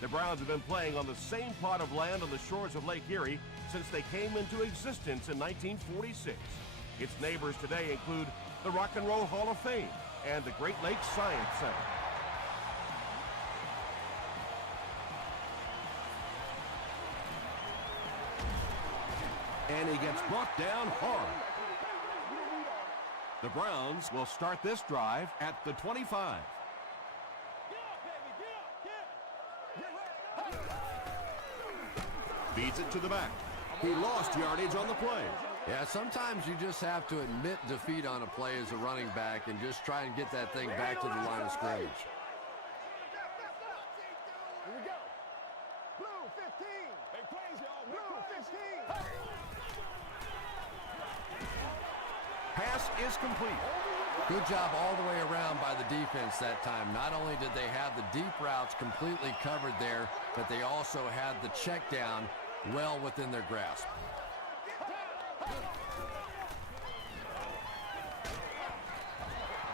The Browns have been playing on the same plot of land on the shores of Lake Erie since they came into existence in 1946. Its neighbors today include the Rock and Roll Hall of Fame and the Great Lakes Science Center. And he gets brought down hard. The Browns will start this drive at the 25. Feeds it to the back. He lost yardage on the play. Yeah, sometimes you just have to admit defeat on a play as a running back and just try and get that thing back to the line of scrimmage. Here we go. Blue 15. Hey, plays, y'all. Blue 15. Pass is complete. Good job all the way around by the defense that time. Not only did they have the deep routes completely covered there, but they also had the check down well within their grasp.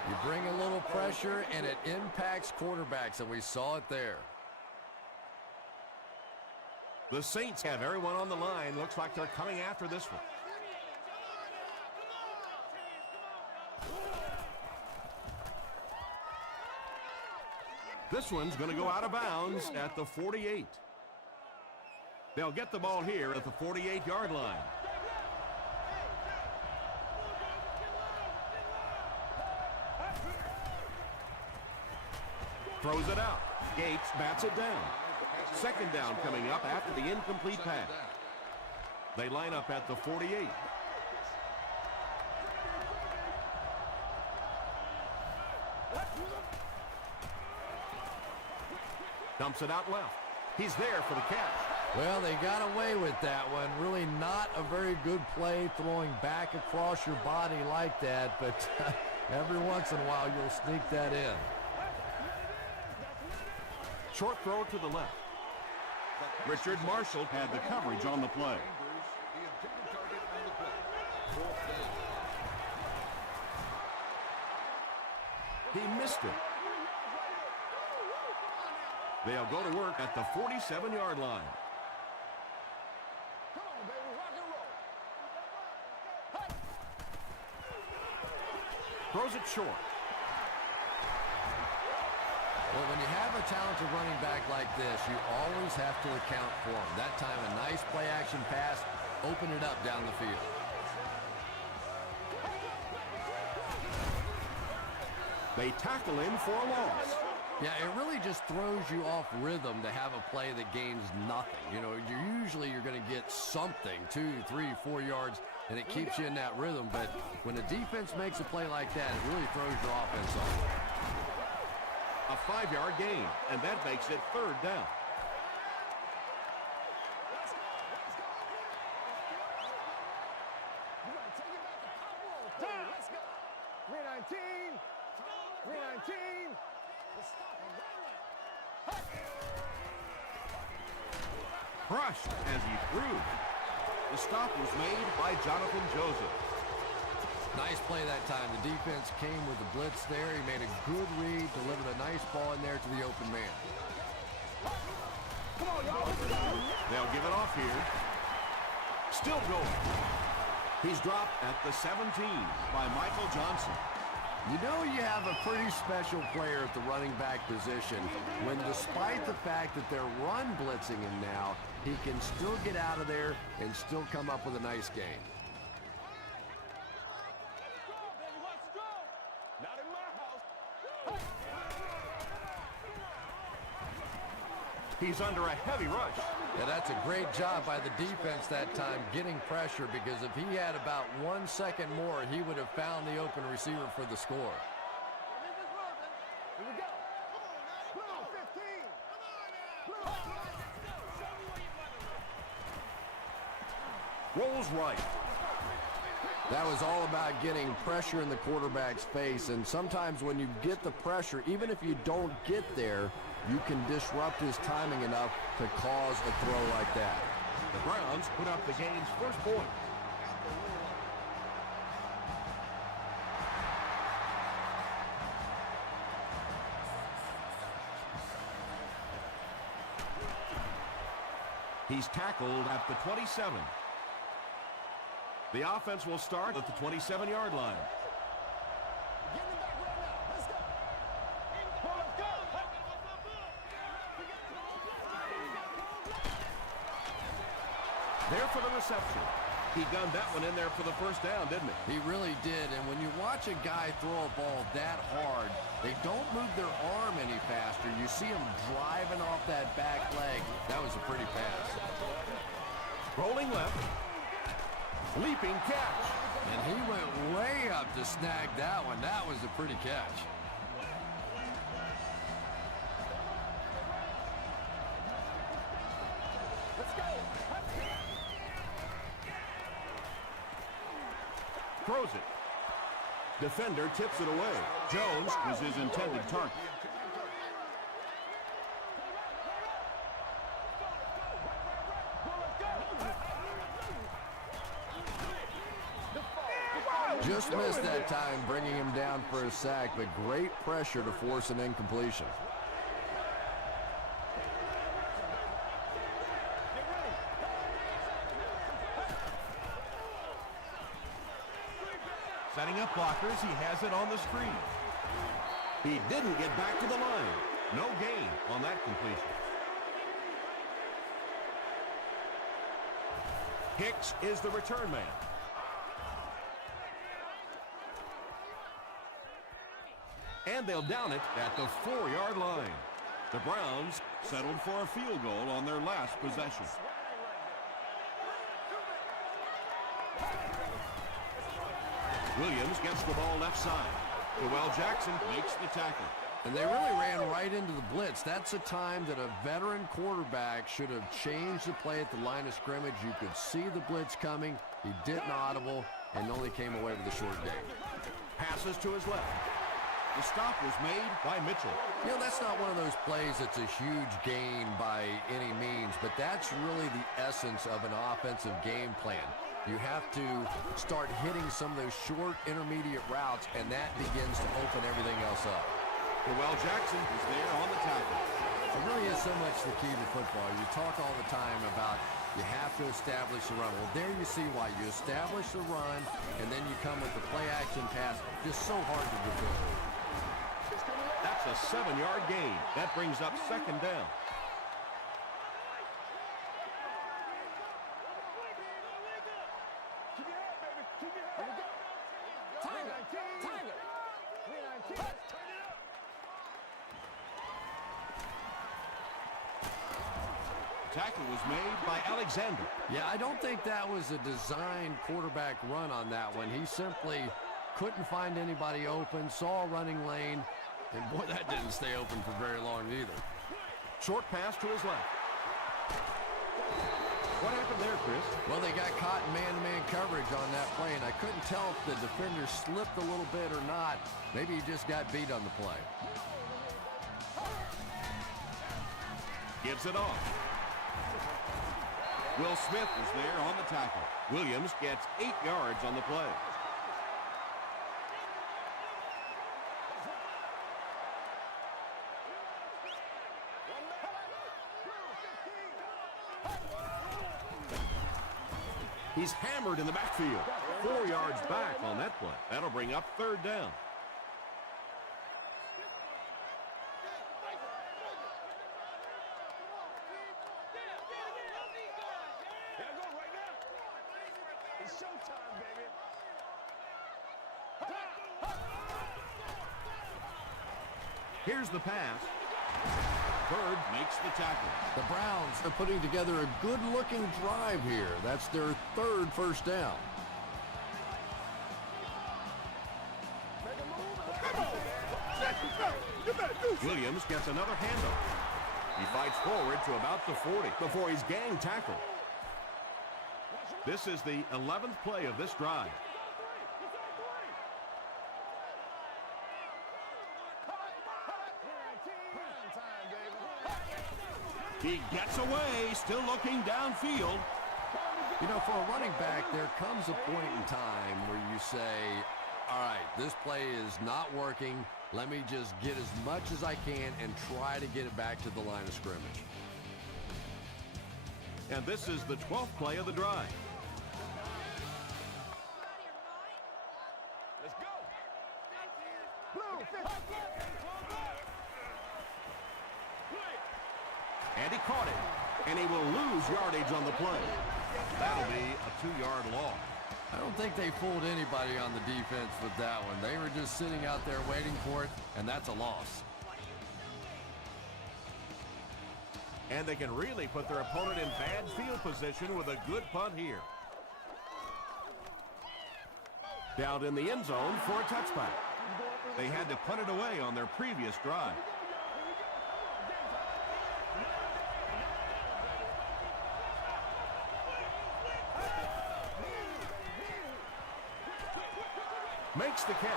You bring a little pressure and it impacts quarterbacks, and we saw it there. The Saints have everyone on the line. Looks like they're coming after this one. This one's going to go out of bounds at the 48. They'll get the ball here at the 48-yard line. Throws it out. Gates bats it down. Second down coming up after the incomplete pass. They line up at the 48. Dumps it out left. He's there for the catch. Well, they got away with that one. Really not a very good play throwing back across your body like that, but every once in a while you'll sneak that in. Short throw to the left. Richard Marshall had the coverage on the play. He missed it. They'll go to work at the 47-yard line. Come on, baby. Rock and roll. Throws it short. Well, when you have a talented running back like this, you always have to account for him. That time, a nice play-action pass, open it up down the field. They tackle him for a loss. Yeah, it really just throws you off rhythm to have a play that gains nothing. You know, you're going to get something, 2, 3, 4 yards, and it keeps you in that rhythm. But when a defense makes a play like that, it really throws your offense off. A 5-yard gain, and that makes it third down. Let's go. 319. 319. Crushed as he threw. The stop was made by Jonathan Joseph. Nice play that time. The defense came with the blitz there. He made a good read, delivered a nice ball in there to the open man. Come on, y'all. Let's go. They'll give it off here. Still going. He's dropped at the 17 by Michael Johnson. You know you have a pretty special player at the running back position when, despite the fact that they're run blitzing him now, he can still get out of there and still come up with a nice game. Not in my house. He's under a heavy rush. Yeah, that's a great job by the defense that time, getting pressure, because if he had about 1 second more, he would have found the open receiver for the score. Here we go. Blue 15. Rolls right. That was all about getting pressure in the quarterback's face, and sometimes when you get the pressure, even if you don't get there, you can disrupt his timing enough to cause a throw like that. The Browns put up the game's first point. He's tackled at the 27. The offense will start at the 27-yard line. Getting it back right now. Let's go. Well, let's go. There for the reception. He gunned that one in there for the first down, didn't he? He really did, and when you watch a guy throw a ball that hard, they don't move their arm any faster. You see him driving off that back leg. That was a pretty pass. Rolling left. Leaping catch. And he went way up to snag that one. That was a pretty catch. Let's go. Throws it. Defender tips it away. Jones was his intended target. Just missed that time, bringing him down for a sack, but great pressure to force an incompletion. Setting up blockers, he has it on the screen. He didn't get back to the line. No gain on that completion. Hicks is the return man. And they'll down it at the 4-yard line. The Browns settled for a field goal on their last possession. Williams gets the ball left side. Joel Jackson makes the tackle. And they really ran right into the blitz. That's a time that a veteran quarterback should have changed the play at the line of scrimmage. You could see the blitz coming. He didn't audible and only came away with a short gain. Passes to his left. The stop was made by Mitchell. You know, that's not one of those plays that's a huge gain by any means, but that's really the essence of an offensive game plan. You have to start hitting some of those short intermediate routes, and that begins to open everything else up. Joel Jackson is there on the tackle. It really is so much the key to football. You talk all the time about you have to establish the run. Well, there you see why. You establish the run, and then you come with the play-action pass. Just so hard to defend. That's a 7-yard gain. That brings up second down. Keep your head, baby. Keep your head. Tiger. Tiger. 319. Turn it up. Tackle was made by Alexander. Yeah, I don't think that was a designed quarterback run on that one. He simply couldn't find anybody open, saw a running lane, and boy, that didn't stay open for very long either. Short pass to his left. What happened there, Chris? Well, they got caught in man-to-man coverage on that play, and I couldn't tell if the defender slipped a little bit or not. Maybe he just got beat on the play. Gives it off. Will Smith is there on the tackle. Williams gets 8 yards on the play. He's hammered in the backfield. 4 yards back on that play. That'll bring up third down. Here I go right now. It's showtime, baby. Here's the pass. Bird makes the tackle. The Browns are putting together a good-looking drive here. That's their third first down. Make a move. Come on. You better do. Williams gets another handoff. He fights forward to about the 40 before he's gang tackled. This is the 11th play of this drive. He gets away, still looking downfield. You know, for a running back, there comes a point in time where you say, all right, this play is not working. Let me just get as much as I can and try to get it back to the line of scrimmage. And this is the 12th play of the drive. Let's go. Blue 15. And he caught it. And he will lose yardage on the play. That'll be a 2-yard loss. I don't think they fooled anybody on the defense with that one. They were just sitting out there waiting for it, and that's a loss. And they can really put their opponent in bad field position with a good punt here. Down in the end zone for a touchback. They had to punt it away on their previous drive. Makes the catch.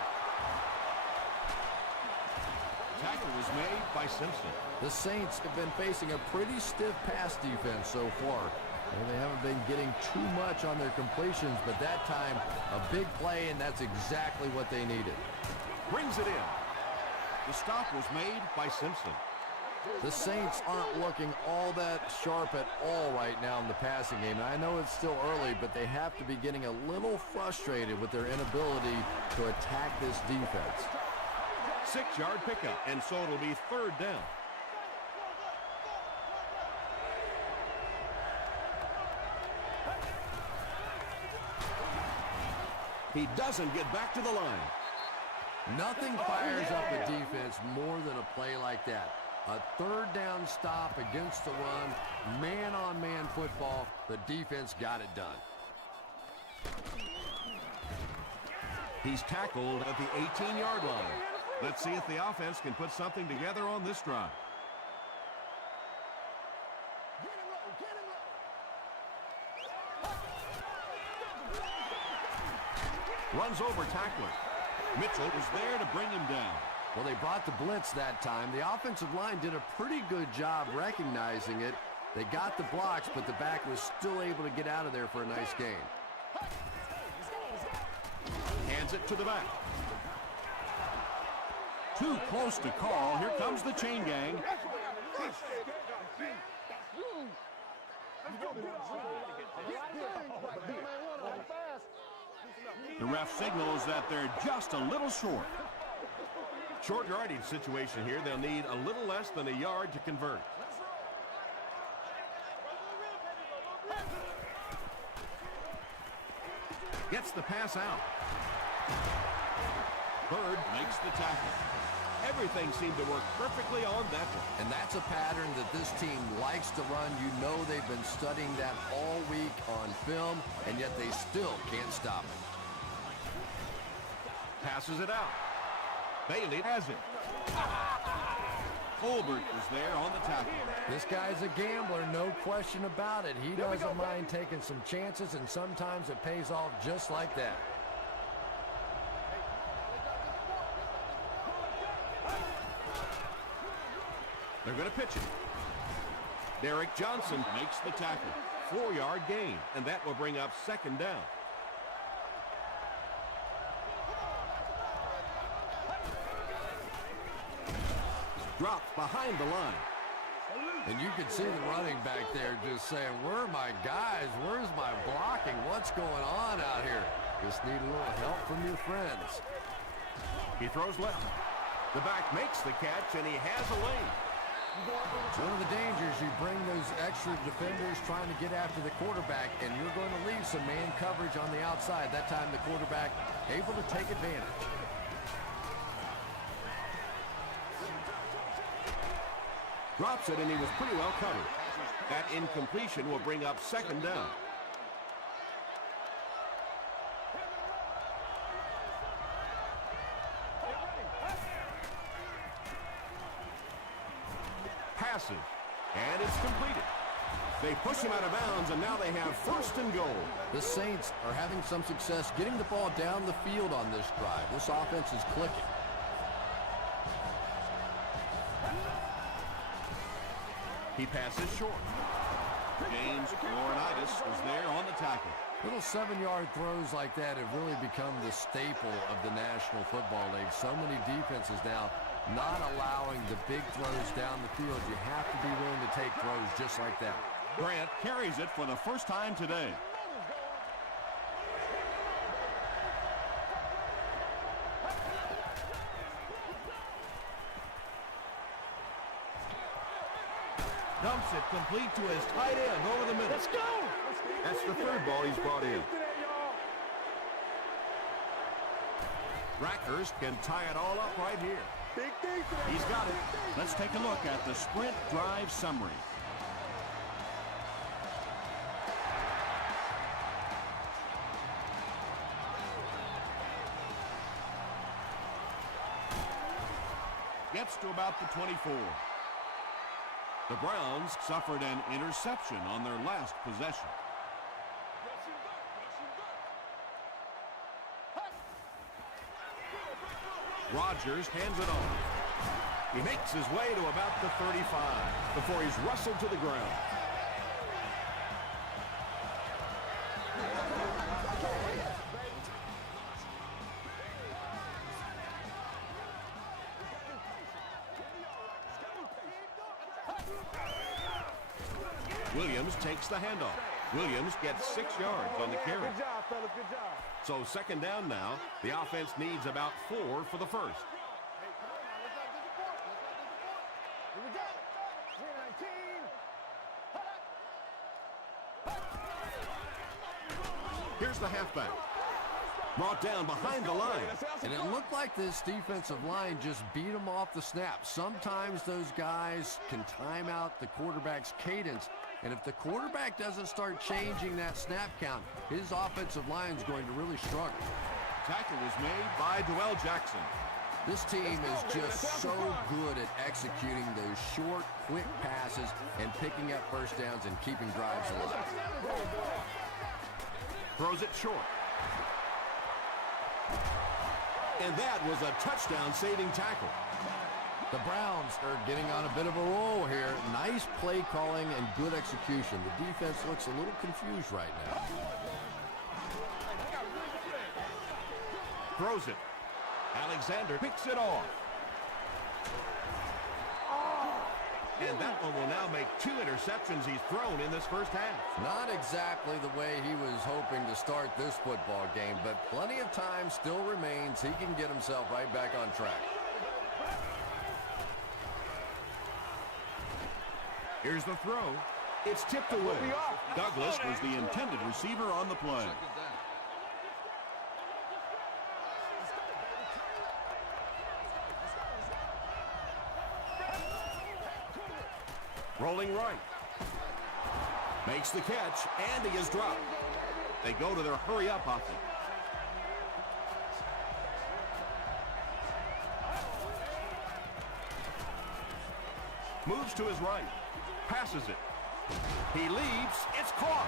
Tackle was made by Simpson. The Saints have been facing a pretty stiff pass defense so far. And they haven't been getting too much on their completions, but that time, a big play, and that's exactly what they needed. Brings it in. The stop was made by Simpson. The Saints aren't looking all that sharp at all right now in the passing game. And I know it's still early, but they have to be getting a little frustrated with their inability to attack this defense. 6-yard pickup, and so it'll be 3rd down. He doesn't get back to the line. Nothing fires up a defense more than a play like that. A 3rd down stop against the run, man-on-man football. The defense got it done. He's tackled at the 18-yard line. Let's see if the offense can put something together on this drive. Runs over tackler. Mitchell was there to bring him down. Well, they brought the blitz that time. The offensive line did a pretty good job recognizing it. They got the blocks, but the back was still able to get out of there for a nice gain. Hands it to the back. Too close to call. Here comes the chain gang. The ref signals that they're just a little short. Short yardage situation here. They'll need a little less than a yard to convert. Gets the pass out. Bird makes the tackle. Everything seemed to work perfectly on that one. And that's a pattern that this team likes to run. You know they've been studying that all week on film, and yet they still can't stop it. Passes it out. Bailey has it. Colbert was there on the tackle. This guy's a gambler, no question about it. He doesn't mind taking some chances, and sometimes it pays off just like that. They're going to pitch it. Derek Johnson makes the tackle. 4-yard gain, and that will bring up 2nd down. Dropped behind the line. And you can see the running back there just saying, where are my guys? Where's my blocking? What's going on out here? Just need a little help from your friends. He throws left. The back makes the catch, and he has a lane. One of the dangers, you bring those extra defenders trying to get after the quarterback, and you're going to leave some man coverage on the outside. That time the quarterback able to take advantage. Drops it, and he was pretty well covered. That incompletion will bring up 2nd down. Passes, and it's completed. They push him out of bounds, and now they have 1st and goal. The Saints are having some success getting the ball down the field on this drive. This offense is clicking. He passes short. James Laurinaitis was there on the tackle. Little 7-yard throws like that have really become the staple of the National Football League. So many defenses now not allowing the big throws down the field. You have to be willing to take throws just like that. Grant carries it for the first time today. Dumps it complete to his tight end over the middle. Let's go. That's the third ball he's brought in. Rackers can tie it all up right here. Big thing today. He's got it. Let's take a look at the sprint drive summary. Gets to about the 24. The Browns suffered an interception on their last possession. Rodgers hands it off. He makes his way to about the 35 before he's wrestled to the ground. Williams takes the handoff. Williams gets 6 yards on the carry. Good job, fellas. Good job. So second down now. The offense needs about 4 for the first. Here we go. 319. Here's the halfback. Brought down behind the line. And it looked like this defensive line just beat them off the snap. Sometimes those guys can time out the quarterback's cadence. And if the quarterback doesn't start changing that snap count, his offensive line is going to really struggle. Tackle was made by Dwell Jackson. This team is just so good at executing those short, quick passes and picking up first downs and keeping drives alive. Throws it short. And that was a touchdown-saving tackle. The Browns are getting on a bit of a roll here. Nice play calling and good execution. The defense looks a little confused right now. Throws it. Alexander picks it off. And that one will now make 2 interceptions he's thrown in this first half. Not exactly the way he was hoping to start this football game, but plenty of time still remains. He can get himself right back on track. Here's the throw. It's tipped away. Douglas was the intended receiver on the play. Rolling right. Makes the catch, and he is dropped. They go to their hurry-up offense. Moves to his right. Passes it. He leaps. It's caught.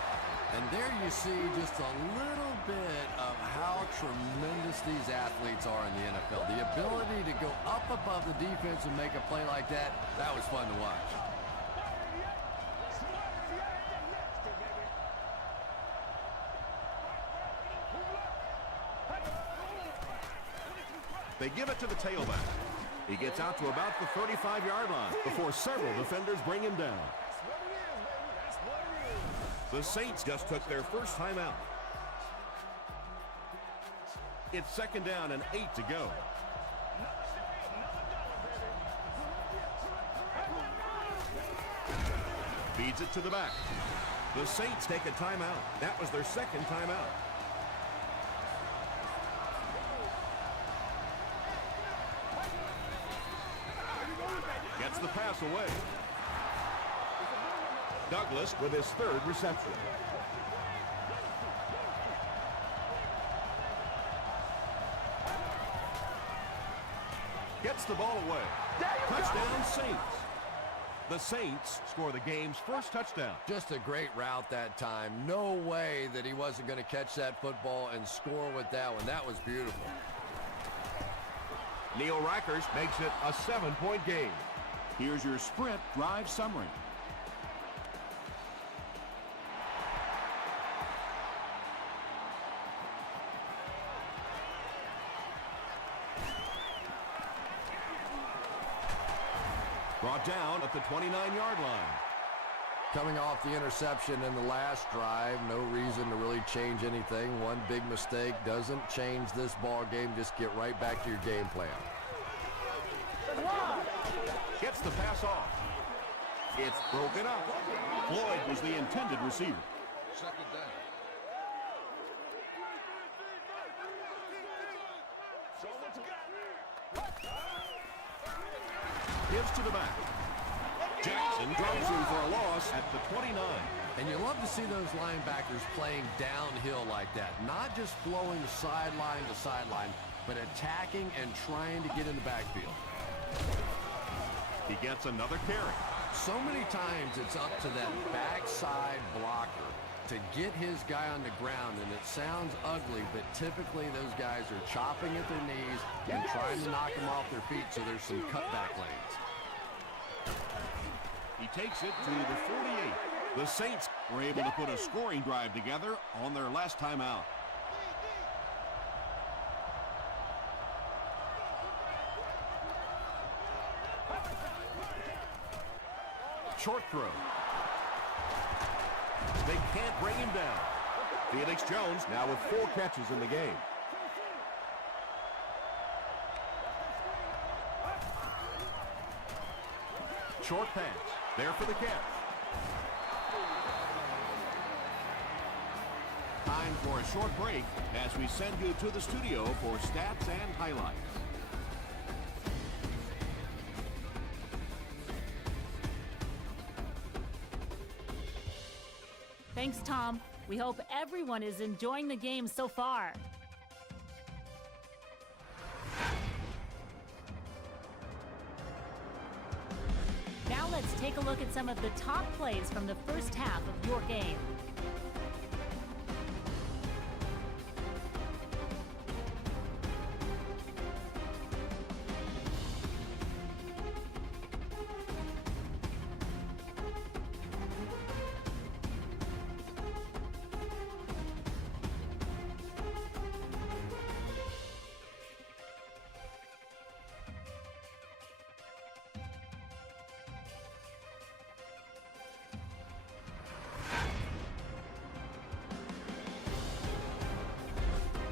And there you see just a little bit of how tremendous these athletes are in the NFL. The ability to go up above the defense and make a play like that, that was fun to watch. They give it to the tailback. He gets out to about the 35-yard line before several defenders bring him down. The Saints just took their first time out. It's second down and 8 to go. Feeds it to the back. The Saints take a timeout. That was their second timeout. Gets the pass away. Douglas with his third reception. Gets the ball away. Touchdown Saints. The Saints score the game's first touchdown. Just a great route that time. No way that he wasn't going to catch that football and score with that one. That was beautiful. Neil Rackers makes it a 7-point game. Here's your sprint drive summary. Brought down at the 29-yard line. Coming off the interception in the last drive, no reason to really change anything. One big mistake doesn't change this ball game. Just get right back to your game plan. Gets the pass off. It's broken up. Floyd was the intended receiver. Second down. Gives to the back. Jackson drives in for a loss at the 29. And you love to see those linebackers playing downhill like that. Not just flowing sideline to sideline, but attacking and trying to get in the backfield. He gets another carry. So many times it's up to that backside blocker to get his guy on the ground, and it sounds ugly, but typically those guys are chopping at their knees and trying to knock them off their feet, so there's some cutback lanes. He takes it to the 48. The Saints were able to put a scoring drive together on their last time out. Short throw. They can't bring him down. Felix Jones now with 4 catches in the game. Short pass. There for the catch. Time for a short break as we send you to the studio for stats and highlights. Thanks, Tom. We hope everyone is enjoying the game so far. Now let's take a look at some of the top plays from the first half of your game.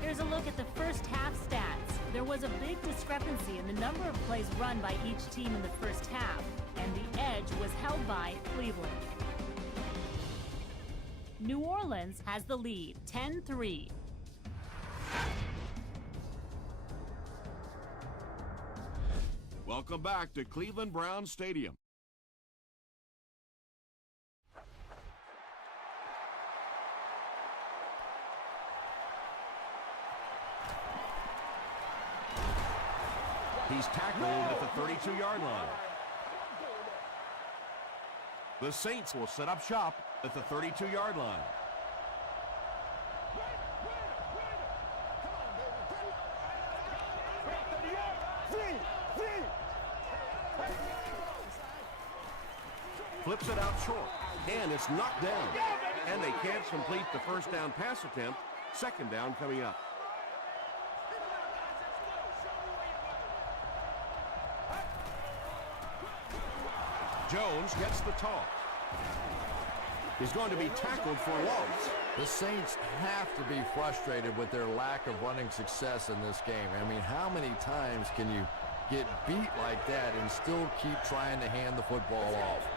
Here's a look at the first half stats. There was a big discrepancy in the number of plays run by each team in the first half, and the edge was held by Cleveland. New Orleans has the lead, 10-3. Welcome back to Cleveland Browns Stadium. He's tackled at the 32-yard line. The Saints will set up shop at the 32-yard line. Flips it out short, and it's knocked down. And they can't complete the first down pass attempt. Second down coming up. Jones gets the toss. He's going to be tackled for a loss. The Saints have to be frustrated with their lack of running success in this game. I mean, how many times can you get beat like that and still keep trying to hand the football off?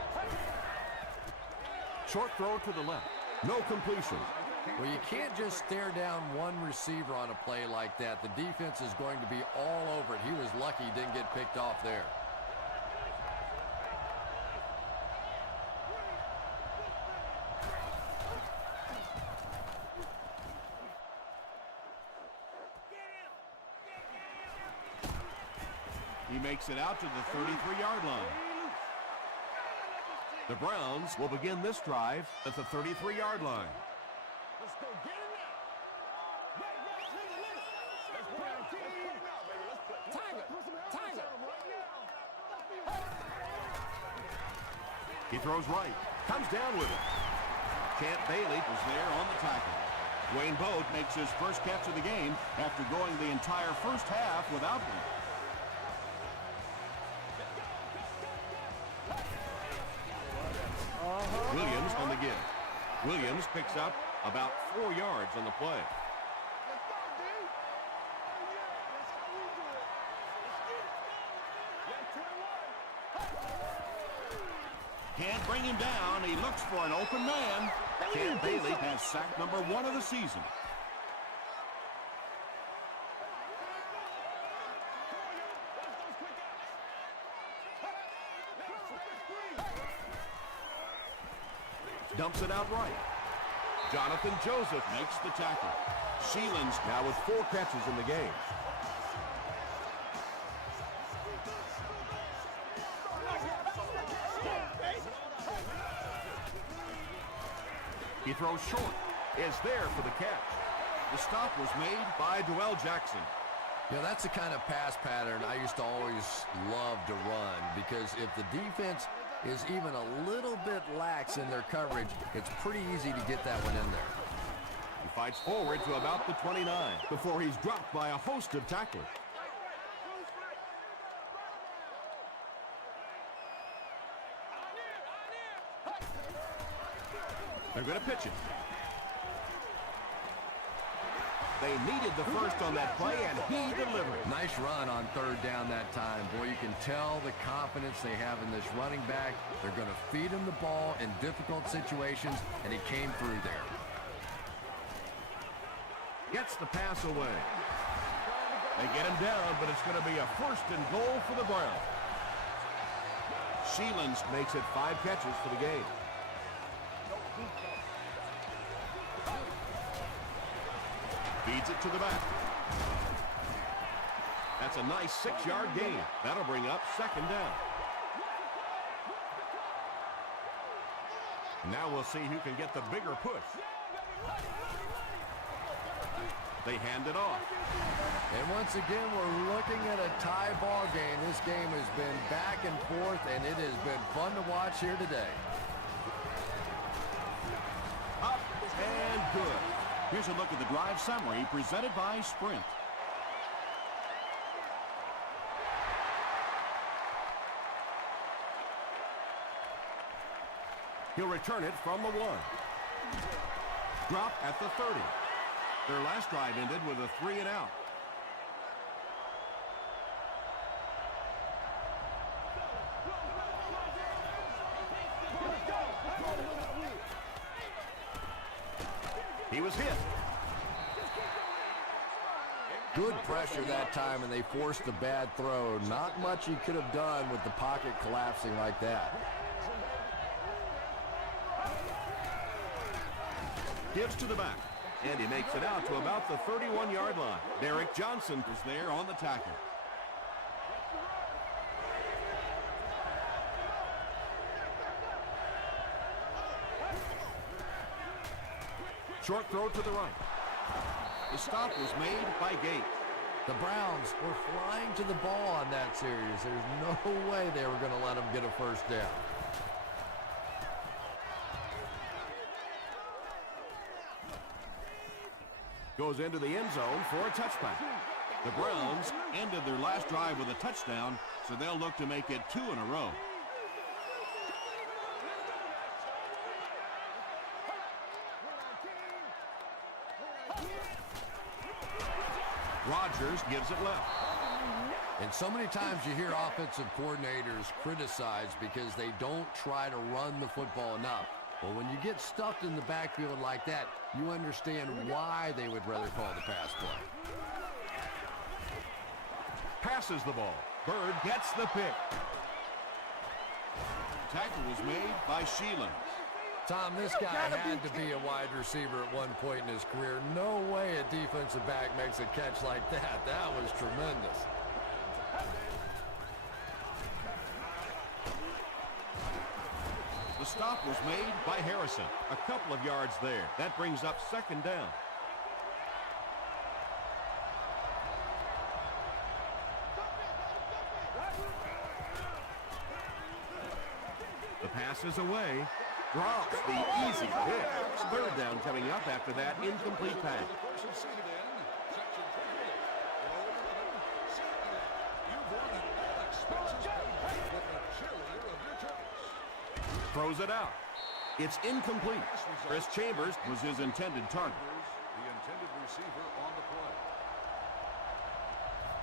Short throw to the left. No completion. Well, you can't just stare down one receiver on a play like that. The defense is going to be all over it. He was lucky he didn't get picked off there. He makes it out to the 33-yard line. The Browns will begin this drive at the 33-yard line. Let's go get it now. Let's put our team out, baby. Let's Tiger. Tiger. He throws right. Comes down with it. Champ Bailey was there on the tackle. Wayne Boat makes his first catch of the game after going the entire first half without one. Williams Williams picks up about 4 yards on the play. Let's go, D. Oh, yeah. That's how we do it. Let's get it. That's 21. Can't bring him down. He looks for an open man. Champ Bailey has sack number 1 of the season. Dumps it out right. Jonathan Joseph Makes the tackle. Sheelan's now with 4 catches in the game. He throws short. Is there for the catch. The stop was made by Dwell Jackson. Yeah, that's the kind of pass pattern I used to always love to run, because if the defense is even a little bit lax in their coverage, it's pretty easy to get that one in there. He fights forward to about the 29 before he's dropped by a host of tacklers. They're going to pitch it. They needed the first on that play, and he delivered. Nice run on third down that time. Boy, you can tell the confidence they have in this running back. They're going to feed him the ball in difficult situations, and he came through there. Gets the pass away. They get him down, but it's going to be a 1st and goal for the Browns. Sheelan's Makes it 5 catches for the game. Feeds it to the back. That's a nice 6-yard gain. That'll bring up 2nd down. Now we'll see who can get the bigger push. They hand it off. And once again, we're looking at a tie ball game. This game has been back and forth, and it has been fun to watch here today. Up and good. Here's a look at the drive summary presented by Sprint. He'll return it from the 1. Drop at the 30. Their last drive ended with a 3 and out. He was hit. Good pressure that time, and they forced a bad throw. Not much he could have done with the pocket collapsing like that. Gives to the back. And he makes it out to about the 31-yard line. Derek Johnson Was there on the tackle. Short throw to the right. The stop was made by Gates. The Browns were flying to the ball on that series. There's no way they were going to let them get a first down. Goes into the end zone for a touchback. The Browns ended their last drive with a touchdown, so they'll look to make it 2 in a row. Rodgers gives it left. And so many times you hear offensive coordinators criticized because they don't try to run the football enough. Well, when you get stuffed in the backfield like that, you understand why they would rather call the pass play. Passes the ball. Bird gets the pick. Tackle was made by Sheelan. Tom, this guy had to be a wide receiver at one point in his career. No way a defensive back makes a catch like that. That was tremendous. The stop was made by Harrison. A couple of yards there. That brings up 2nd down. The pass is away. Drops the easy pick. 3rd down coming up after that incomplete pass. Throws it out. It's incomplete. Chris Chambers was his intended target. The intended receiver on the play.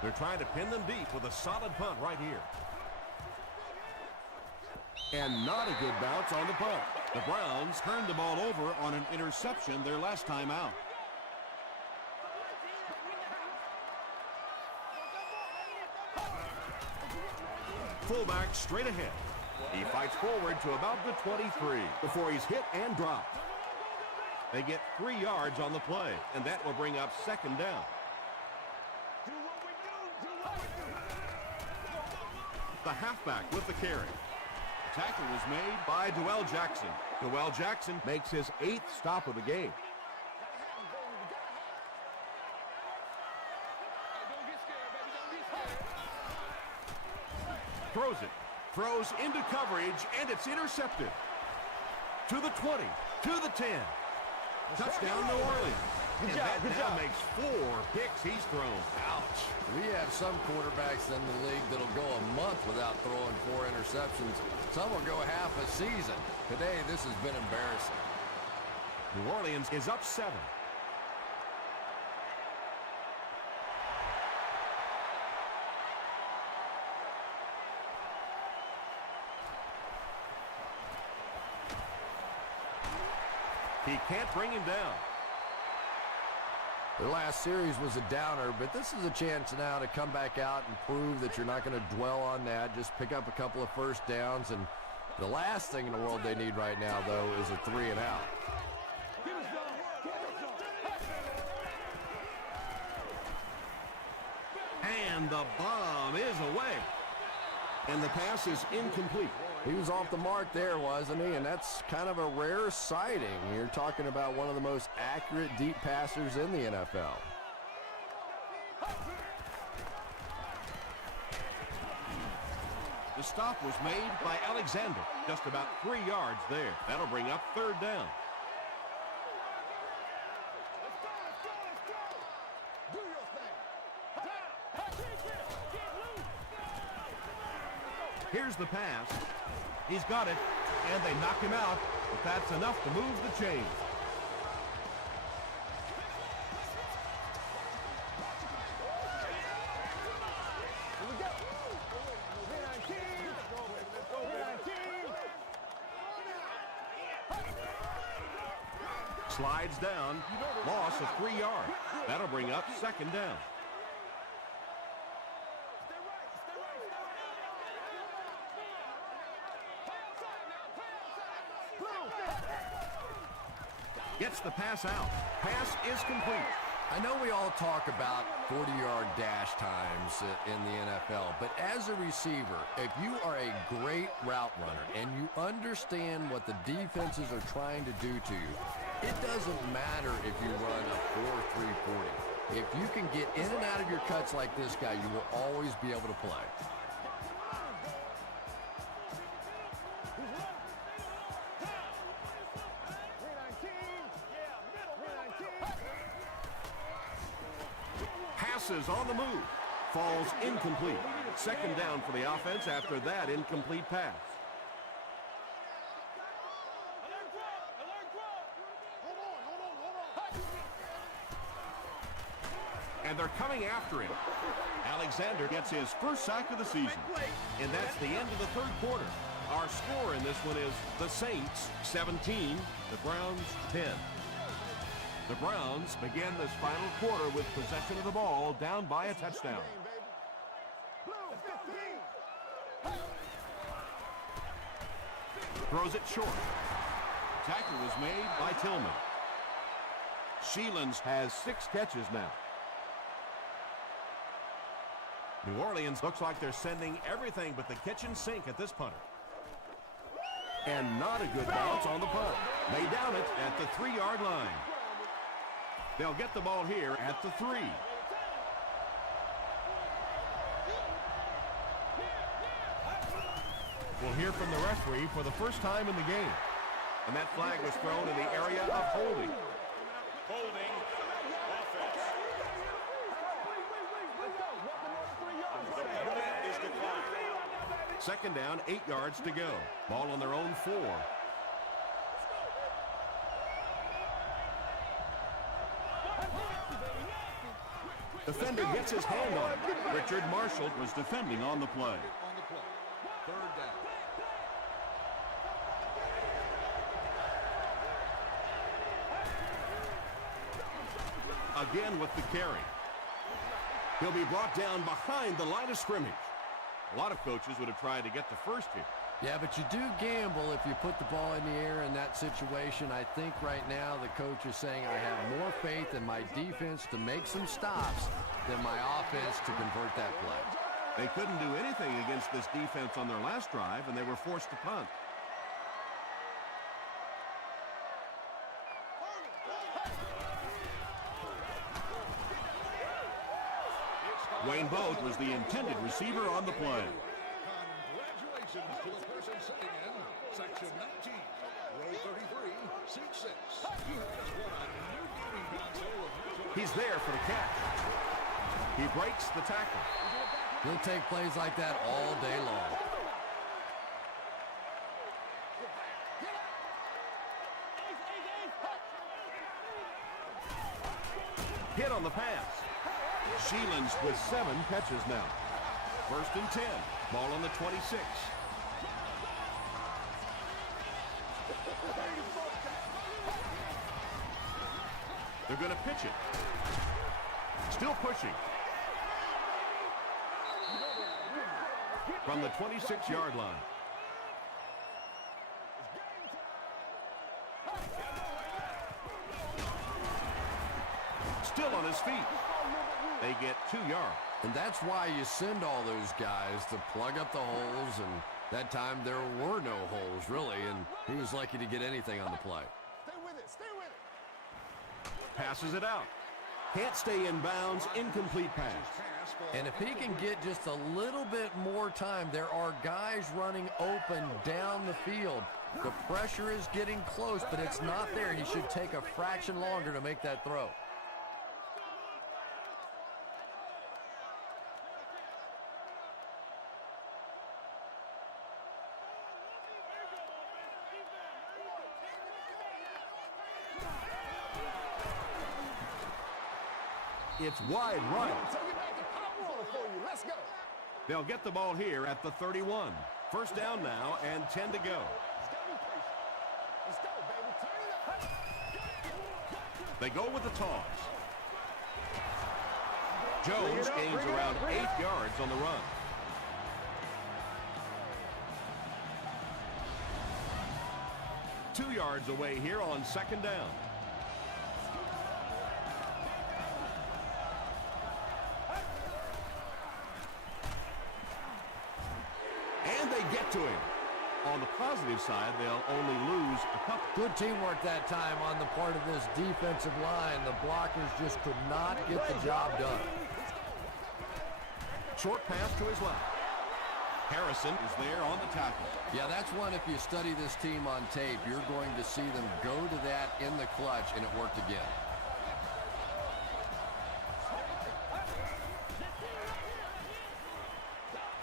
They're trying to pin them deep with a solid punt right here. And not a good bounce on the punt. The Browns turned the ball over on an interception their last time out. Fullback straight ahead. He fights forward to about the 23 before he's hit and dropped. They get 3 yards on the play, and that will bring up second down. The halfback with the carry. Tackle was made. By Dwell Jackson. Dwell Jackson makes his 8th stop of the game. Throws it. Throws into coverage, and it's intercepted. To the 20. To the 10. Touchdown, New Orleans. And that now makes 4 picks he's thrown. Ouch. We have some quarterbacks in the league that'll go a month without throwing 4 interceptions. Some will go half a season. Today, this has been embarrassing. New Orleans is up 7. He can't bring him down. Their last series was a downer, but this is a chance now to come back out and prove that you're not going to dwell on that. Just pick up a couple of first downs, and the last thing in the world they need right now, though, is a 3 and out. And the bomb is away. And the pass is incomplete. He was off the mark there, wasn't he? And that's kind of a rare sighting. You're talking about one of the most accurate deep passers in the NFL. The stop was made by Alexander. Just about 3 yards there. That'll bring up third down. Here's the pass. He's got it, and they knock him out, but that's enough to move the chains. Slides down, loss of 3 yards. That'll bring up second down. Gets the pass out. Pass is complete. I know we all talk about 40-yard dash times in the NFL, but as a receiver, if you are a great route runner and you understand what the defenses are trying to do to you, it doesn't matter if you run a 4.3 40. If you can get in and out of your cuts like this guy, you will always be able to play. Passes on the move. Falls incomplete. Second down for the offense after that incomplete pass. And they're coming after him. Alexander gets his first sack of the season. And that's the end of the third quarter. Our score in this one is the Saints 17, the Browns 10. The Browns begin this final quarter with possession of the ball, down by a touchdown. Throws it short. Tackle was made By Tillman. Sheelan's has 6 catches now. New Orleans looks like they're sending everything but the kitchen sink at this punter. And not a good bounce on the punt. They down it at the 3-yard line. They'll get the ball here at the 3. We'll hear from the referee for the first time in the game. And that flag was thrown in the area of holding. Holding. Offense. The penalty is declined. Second down, 8 yards to go. Ball on their own 4. Defender gets his hand on it. Richard Marshall was defending on the play. On the play. Third down. Again with the carry. He'll be brought down behind the line of scrimmage. A lot of coaches would have tried to get the first here. Yeah, but you do gamble if you put the ball in the air in that situation. I think right now the coach is saying I have more faith in my defense to make some stops than my offense to convert that play. They couldn't do anything against this defense on their last drive, and they were forced to punt. Wayne Boat was the intended receiver on the play. Congratulations to the person sitting in section 19, row 33, seat 6. You have just won a new gaming console of virtual. He's there for the catch. He breaks the tackle. He'll take plays like that all day long. Hit on the pass. Sheelan's with 7 catches now. First and 10. Ball on the 26. They're going to pitch it. Still pushing. From the 26-yard line. Still on his feet. They get 2 yards. And that's why you send all those guys to plug up the holes, and that time there were no holes, really, and he was lucky to get anything on the play. Stay with it. Stay with it. Passes it out. Can't stay in bounds. Incomplete pass. And if he can get just a little bit more time, there are guys running open down the field. The pressure is getting close, but it's not there. He should take a fraction longer to make that throw. It's wide right. Take it back to Pop Warner for you. Let's go. They'll get the ball here at the 31. First down now and 10 to go. Let's go, be patient. Let's go, baby. Turn it up. They go with the toss. Jones gains around 8 yards on the run. Two yards away here on second down. And they get to him. On the positive side, they'll only lose a couple. Good teamwork that time on the part of this defensive line. The blockers just could not get the job done. Short pass to his left. Harrison is there on the tackle. Yeah, that's one, if you study this team on tape, you're going to see them go to that in the clutch, and it worked again.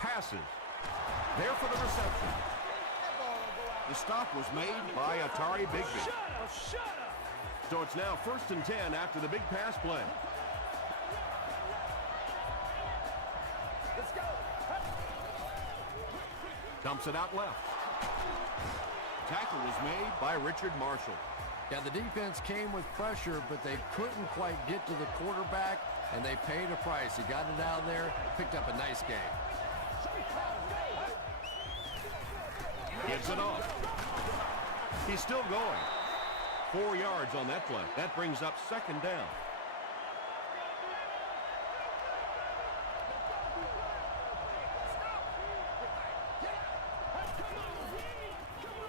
Passes. There for the reception. The stop was made by Atari Bigby. So it's now first and 10 after the big pass play. Let's go. Dumps it out left. Tackle was made by Richard Marshall. Yeah, the defense came with pressure, but they couldn't quite get to the quarterback, and they paid a price. He got it out of there, picked up a nice game. Gives it off. He's still going. 4 yards on that play. That brings up second down.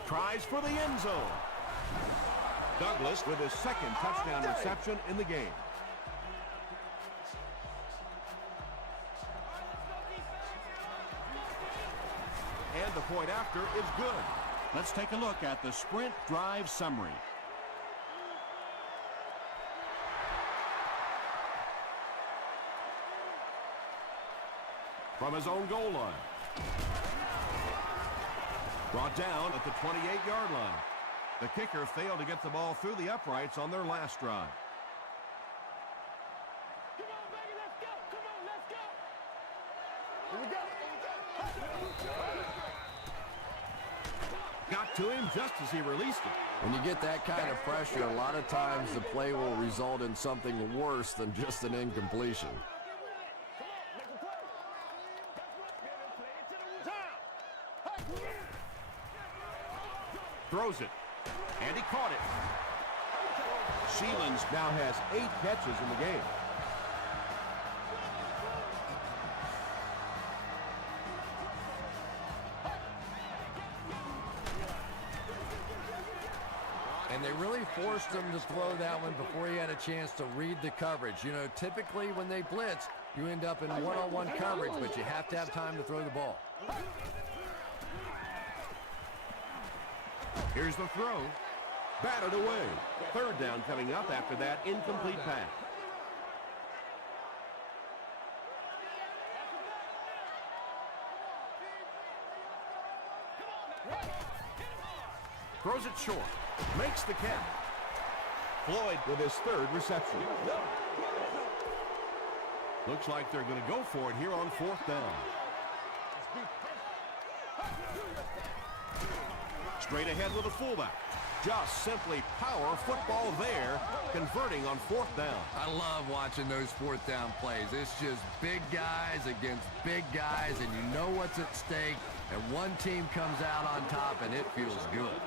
Tries for the end zone. Douglas with his second touchdown reception in the game. And the point after is good. Let's take a look at the sprint drive summary. From his own goal line. Brought down at the 28-yard line. The kicker failed to get the ball through the uprights on their last drive. Come on, baby, let's go. to him just as he released it. When you get that kind of pressure, a lot of times the play will result in something worse than just an incompletion. Throws it, and he caught it. Sheelan's now has 8 catches in the game. And they really forced him to throw that one before he had a chance to read the coverage. You know, typically when they blitz, you end up in one-on-one coverage, but you have to have time to throw the ball. Here's the throw. Batted away. Third down coming up after that incomplete pass. Throws it short. Makes the catch. Floyd with his 3rd reception. Looks like they're going to go for it here on 4th down. Straight ahead with a fullback. Just simply power football there, converting on 4th down. I love watching those 4th down plays. It's just big guys against big guys, and you know what's at stake, and one team comes out on top, and it feels good.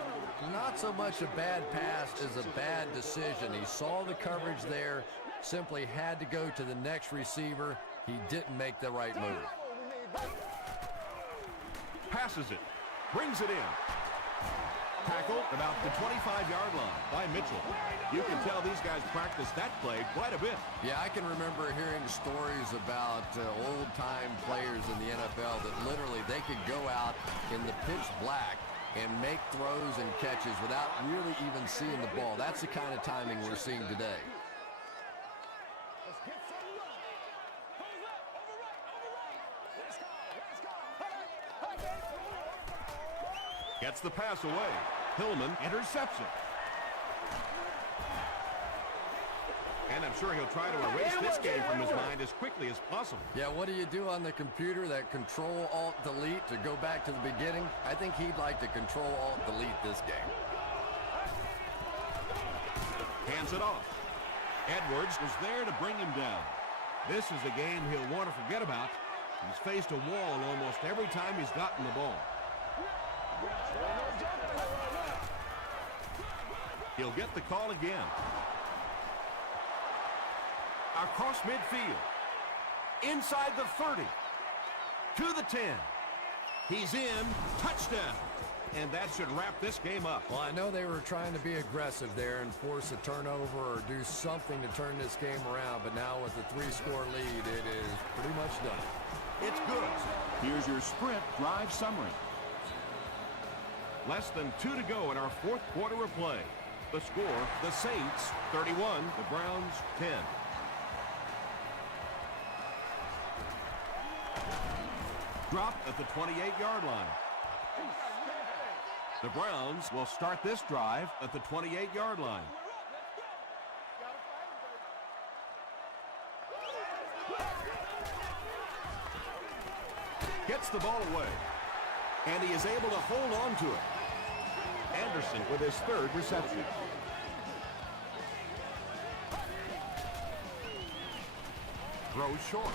Not so much a bad pass as a bad decision. He saw the coverage there, simply had to go to the next receiver. He didn't make the right move. Passes it. Brings it in. Tackled about the 25-yard line by Mitchell. You can tell these guys practice that play quite a bit. Yeah, I can remember hearing stories about old-time players in the NFL that literally they could go out in the pitch black and make throws and catches without really even seeing the ball. That's the kind of timing we're seeing today. Gets the pass away. Hillman, interception. And I'm sure he'll try to erase this game from his mind as quickly as possible. Yeah, what do you do on the computer? That Control-Alt-Delete to go back to the beginning? I think he'd like to Control-Alt-Delete this game. Hands it off. Edwards was there to bring him down. This is a game he'll want to forget about. He's faced a wall almost every time he's gotten the ball. He'll get the call again. Across midfield. Inside the 30. To the 10. He's in. Touchdown. And that should wrap this game up. Well, I know they were trying to be aggressive there and force a turnover or do something to turn this game around, but now with a 3-score lead, it is pretty much done. It's good. Here's your sprint drive summary. Less than 2 to go in our 4th quarter of play. The score, the Saints 31, the Browns 10. Drop at the 28-yard line. The Browns will start this drive at the 28-yard line. Gets the ball away. And he is able to hold on to it. Anderson with his 3rd reception. Throws short.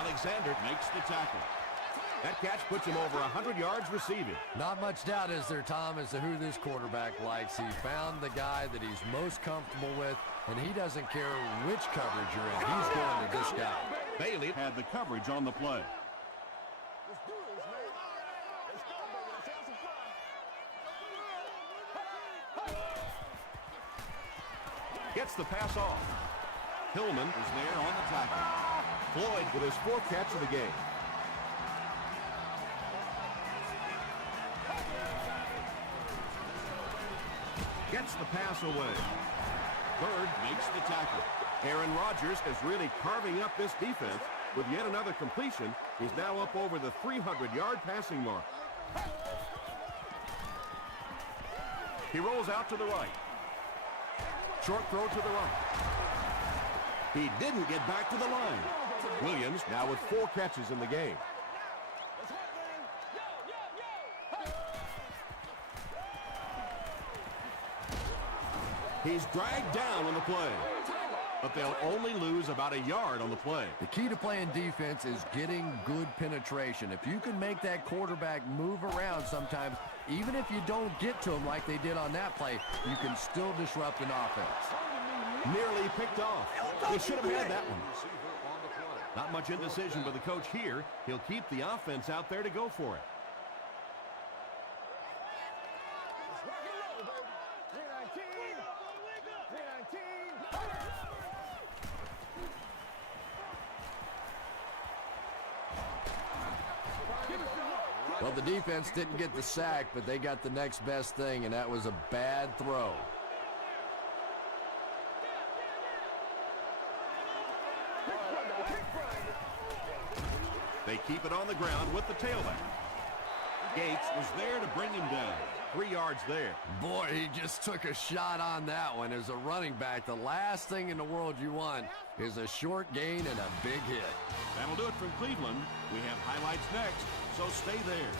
Alexander makes the tackle. That catch puts him over 100 yards receiving. Not much doubt, is there, Tom, as to who this quarterback likes. He found the guy that he's most comfortable with, and he doesn't care which coverage you're in. He's going to this guy. Bailey had the coverage on the play. Gets the pass off. Hillman is there on the tackle. Floyd with his 4th catch of the game. Gets the pass away. Bird makes the tackle. Aaron Rodgers is really carving up this defense with yet another completion. He's now up over the 300-yard passing mark. He rolls out to the right. Short throw to the right. He didn't get back to the line. Williams now with 4 catches in the game. He's dragged down on the play. But they'll only lose about a yard on the play. The key to playing defense is getting good penetration. If you can make that quarterback move around sometimes, even if you don't get to him like they did on that play, you can still disrupt an offense. Nearly picked off. They should have had that one. Not much indecision by the coach here. He'll keep the offense out there to go for it. Well, the defense didn't get the sack, but they got the next best thing, and that was a bad throw. They keep it on the ground with the tailback. Gates was there to bring him down. 3 yards there. Boy, he just took a shot on that one. As a running back, the last thing in the world you want is a short gain and a big hit. That'll do it from Cleveland. We have highlights next, so stay there.